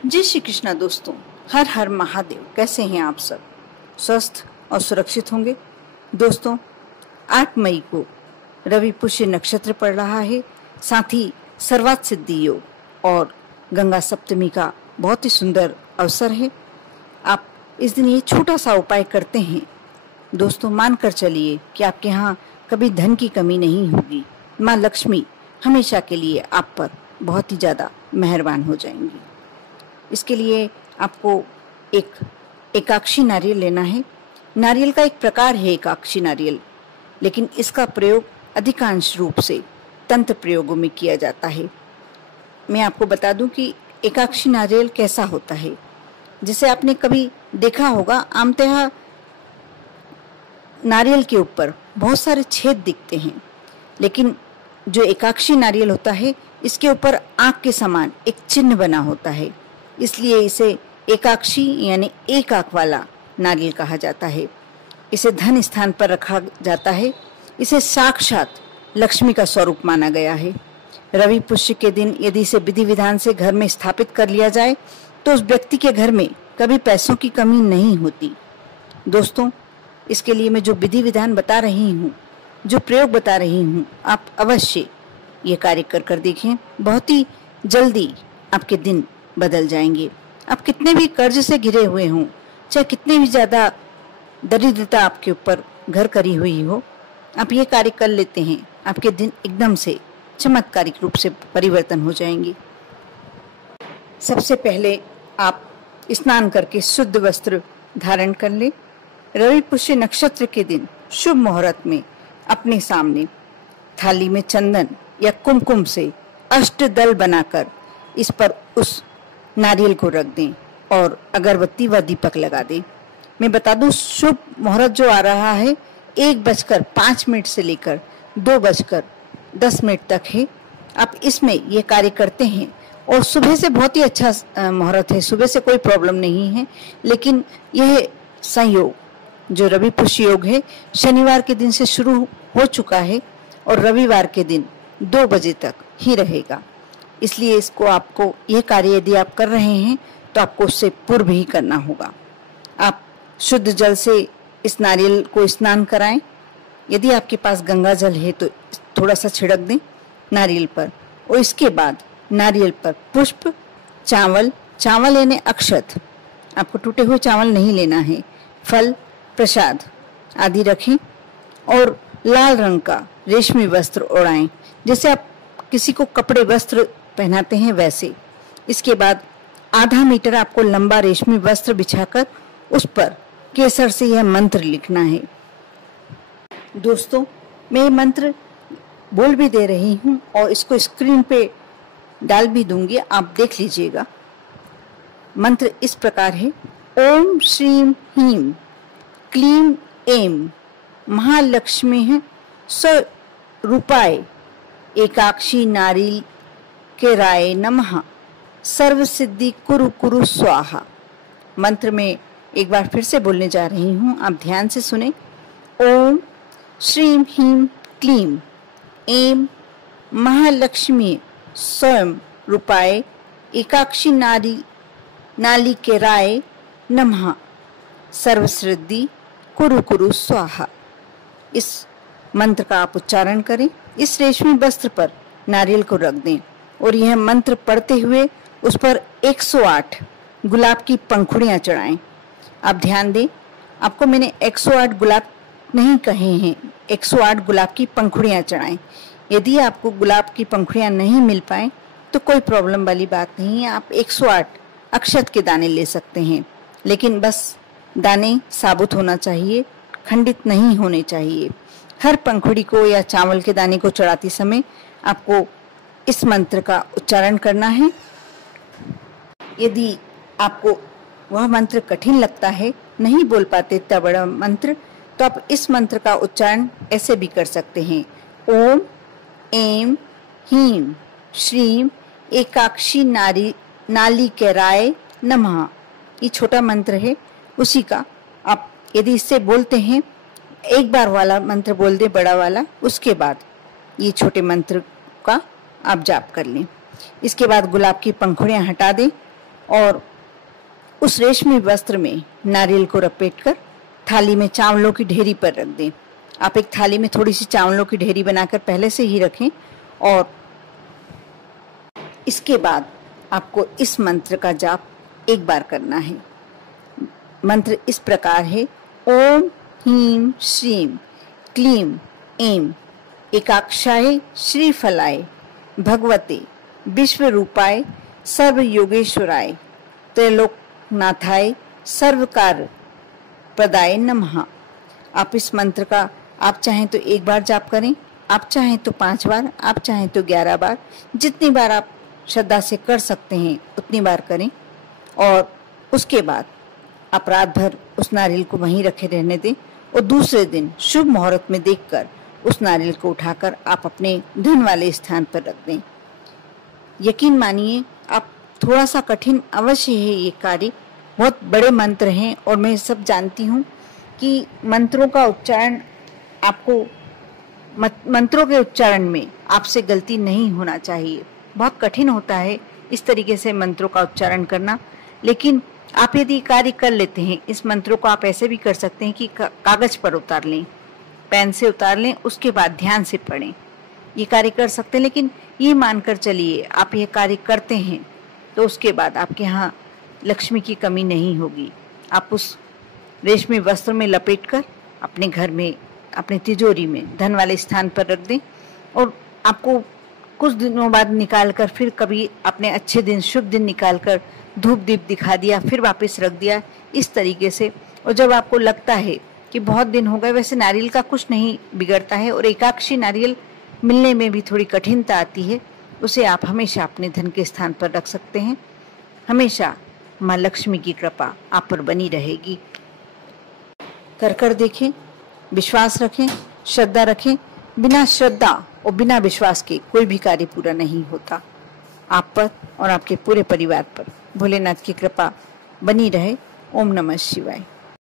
जय श्री कृष्णा दोस्तों, हर हर महादेव। कैसे हैं आप सब? स्वस्थ और सुरक्षित होंगे। दोस्तों, 8 मई को रवि पुष्य नक्षत्र पड़ रहा है, साथ ही सर्वार्थ सिद्धि योग और गंगा सप्तमी का बहुत ही सुंदर अवसर है। आप इस दिन ये छोटा सा उपाय करते हैं दोस्तों, मानकर चलिए कि आपके यहाँ कभी धन की कमी नहीं होगी। माँ लक्ष्मी हमेशा के लिए आप पर बहुत ही ज़्यादा मेहरबान हो जाएंगी। इसके लिए आपको एक एकाक्षी नारियल लेना है। नारियल का एक प्रकार है एकाक्षी नारियल, लेकिन इसका प्रयोग अधिकांश रूप से तंत्र प्रयोगों में किया जाता है। मैं आपको बता दूं कि एकाक्षी नारियल कैसा होता है। जिसे आपने कभी देखा होगा, आमतः नारियल के ऊपर बहुत सारे छेद दिखते हैं, लेकिन जो एकाक्षी नारियल होता है इसके ऊपर आँख के समान एक चिन्ह बना होता है, इसलिए इसे एकाक्षी यानी एक आँख वाला नारियल कहा जाता है। इसे धन स्थान पर रखा जाता है। इसे साक्षात लक्ष्मी का स्वरूप माना गया है। रवि पुष्य के दिन यदि इसे विधि विधान से घर में स्थापित कर लिया जाए तो उस व्यक्ति के घर में कभी पैसों की कमी नहीं होती। दोस्तों, इसके लिए मैं जो विधि विधान बता रही हूँ, जो प्रयोग बता रही हूँ, आप अवश्य ये कार्य कर देखें। बहुत ही जल्दी आपके दिन बदल जाएंगे। आप कितने भी कर्ज से घिरे हुए हों, चाहे कितने भी ज़्यादा दरिद्रता आपके ऊपर घर करी हुई हो, आप ये कार्य कर लेते हैं, आपके दिन एकदम से चमत्कारिक रूप से परिवर्तन हो जाएंगे। सबसे पहले आप स्नान करके शुद्ध वस्त्र धारण कर लें। रवि पुष्य नक्षत्र के दिन शुभ मुहूर्त में अपने सामने थाली में चंदन या कुमकुम से अष्टदल बनाकर इस पर उस नारियल को रख दें और अगरबत्ती व दीपक लगा दें। मैं बता दूं, शुभ मुहूर्त जो आ रहा है 1:05 से लेकर 2:10 तक है। आप इसमें ये कार्य करते हैं और सुबह से बहुत ही अच्छा मुहूर्त है, सुबह से कोई प्रॉब्लम नहीं है। लेकिन यह संयोग जो रवि पुष्य योग है शनिवार के दिन से शुरू हो चुका है और रविवार के दिन 2 बजे तक ही रहेगा। इसलिए इसको आपको यह कार्य यदि आप कर रहे हैं तो आपको उससे पूर्व ही करना होगा। आप शुद्ध जल से इस नारियल को स्नान कराएं। यदि आपके पास गंगा जल है तो थोड़ा सा छिड़क दें नारियल पर, और इसके बाद नारियल पर पुष्प, चावल यानी अक्षत, आपको टूटे हुए चावल नहीं लेना है, फल, प्रसाद आदि रखें और लाल रंग का रेशमी वस्त्र ओढ़ाएं, जैसे आप किसी को कपड़े वस्त्र पहनाते हैं वैसे। इसके बाद आधा मीटर आपको लंबा रेशमी वस्त्र बिछाकर उस पर केसर से यह मंत्र लिखना है। दोस्तों, मैं ये मंत्र बोल भी दे रही हूँ और इसको स्क्रीन पे डाल भी दूंगी, आप देख लीजिएगा। मंत्र इस प्रकार है: ओम श्रीम ह्रीम क्लीम ऐं महालक्ष्मी स्वरूपाय एकाक्षी नारियल के राय नमः सर्व सिद्धि कुरु कुरु स्वाहा। मंत्र में एक बार फिर से बोलने जा रही हूँ, आप ध्यान से सुने। ओम श्रीम ह्रीम क्लीम ऐं महालक्ष्मी स्वयं रूपाय एकाक्षी नाली के राय नमः सर्व सिद्धि कुरु कुरु स्वाहा। इस मंत्र का आप उच्चारण करें। इस रेशमी वस्त्र पर नारियल को रख दें और यह मंत्र पढ़ते हुए उस पर 108 गुलाब की पंखुड़ियां चढ़ाएं। आप ध्यान दें, आपको मैंने 108 गुलाब नहीं कहे हैं, 108 गुलाब की पंखुड़ियां चढ़ाएं। यदि आपको गुलाब की पंखुड़ियां नहीं मिल पाए तो कोई प्रॉब्लम वाली बात नहीं है, आप 108 अक्षत के दाने ले सकते हैं, लेकिन बस दाने साबुत होना चाहिए, खंडित नहीं होने चाहिए। हर पंखुड़ी को या चावल के दाने को चढ़ाते समय आपको इस मंत्र का उच्चारण करना है। यदि आपको वह मंत्र कठिन लगता है, नहीं बोल पाते इतना बड़ा मंत्र, तो आप इस मंत्र का उच्चारण ऐसे भी कर सकते हैं: ओम ऐं ह्रीम श्रीम एकाक्षी नाली के राय नमः। ये छोटा मंत्र है, उसी का आप यदि इससे बोलते हैं, एक बार वाला मंत्र बोल दे बड़ा वाला, उसके बाद ये छोटे मंत्र का आप जाप कर लें। इसके बाद गुलाब की पंखुड़ियां हटा दें और उस रेशमी वस्त्र में नारियल को लपेटकर थाली में चावलों की ढेरी पर रख दें। आप एक थाली में थोड़ी सी चावलों की ढेरी बनाकर पहले से ही रखें और इसके बाद आपको इस मंत्र का जाप एक बार करना है। मंत्र इस प्रकार है, ओम ह्रीं श्रीं क्लीं ऐं एकाक्षाय श्रीफलाय भगवते विश्वरूपाय सर्वयोगेश्वराय त्रैलोकनाथाय सर्वकार्य प्रदाय नमः। आप इस मंत्र का आप चाहें तो एक बार जाप करें, आप चाहें तो 5 बार, आप चाहें तो 11 बार, जितनी बार आप श्रद्धा से कर सकते हैं उतनी बार करें। और उसके बाद आप रात भर उस नारियल को वहीं रखे रहने दें और दूसरे दिन शुभ मुहूर्त में देखकर उस नारियल को उठाकर आप अपने धन वाले स्थान पर रख दें। यकीन मानिए, आप थोड़ा सा कठिन अवश्य है ये कार्य, बहुत बड़े मंत्र हैं और मैं सब जानती हूँ कि मंत्रों का उच्चारण आपको मंत्रों के उच्चारण में आपसे गलती नहीं होना चाहिए। बहुत कठिन होता है इस तरीके से मंत्रों का उच्चारण करना, लेकिन आप यदि कार्य कर लेते हैं, इस मंत्रों को आप ऐसे भी कर सकते हैं कि कागज पर उतार लें, पेन से उतार लें, उसके बाद ध्यान से पढ़ें, ये कार्य कर सकते हैं। लेकिन ये मानकर चलिए आप ये कार्य करते हैं तो उसके बाद आपके यहाँ लक्ष्मी की कमी नहीं होगी। आप उस रेशमी वस्त्र में लपेटकर अपने घर में, अपने तिजोरी में धन वाले स्थान पर रख दें और आपको कुछ दिनों बाद निकालकर फिर कभी अपने अच्छे दिन, शुभ दिन निकालकर धूप दीप दिखा दिया, फिर वापस रख दिया, इस तरीके से। और जब आपको लगता है कि बहुत दिन हो गए, वैसे नारियल का कुछ नहीं बिगड़ता है और एकाक्षी नारियल मिलने में भी थोड़ी कठिनता आती है, उसे आप हमेशा अपने धन के स्थान पर रख सकते हैं। हमेशा माँ लक्ष्मी की कृपा आप पर बनी रहेगी। कर देखें, विश्वास रखें, श्रद्धा रखें। बिना श्रद्धा और बिना विश्वास के कोई भी कार्य पूरा नहीं होता। आप पर और आपके पूरे परिवार पर भोलेनाथ की कृपा बनी रहे। ओम नमः शिवाय।